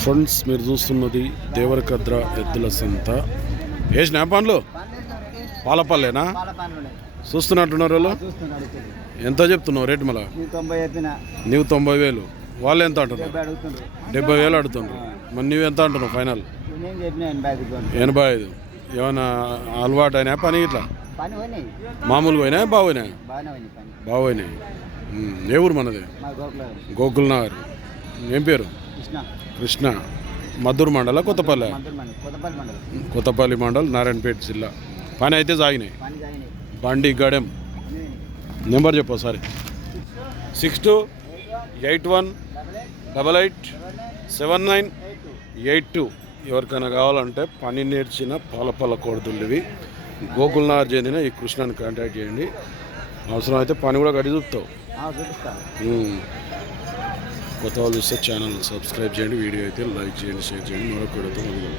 Friends మీరు చూస్తున్నది దేవరకద్ర ఎద్దుల సంత. వేసిన పండ్లు పాలపల్లేనా? చూస్తున్నట్టున్నారు వాళ్ళు. ఎంత చెప్తున్నావు రేటు మళ్ళా? నీవు తొంభై వేలు. వాళ్ళు ఎంత అంటున్నారు? డెబ్బై వేలు అడుగుతున్నారు మరి నువ్వు ఎంత అంటున్నావు ఫైనల్? ఎనభై ఐదు. ఏమైనా అలవాటు అయినా పని ఇట్లా? మామూలుగా పోయినా బాగుపోయినాయి ఉమ్, ఏ ఊరు మనది? గోకుల్ నగర్ ఏం పేరు? కృష్ణ. మద్దూరు మండల కొత్తపల్లె? కొత్తపల్లి మండలం. నారాయణపేట జిల్లా. పని అయితే సాగినాయి. బండి గడెం. నెంబర్ చెప్పు ఒకసారి. Six two eight one double eight seven nine eight two. ఎవరికైనా కావాలంటే పని నేర్చిన పాలపల్ల కోడదుల్లివి గోకుల్నగర్ చెందిన ఈ కృష్ణని కాంటాక్ట్ చేయండి. అవసరం అయితే పని కూడా గడి చూపుతావు. కొత్త వాళ్ళు చూస్తే ఛానల్ సబ్స్క్రైబ్ చేయండి వీడియో అయితే లైక్ చేయండి షేర్ చేయండి. మరొక వీడియోతో మొదలు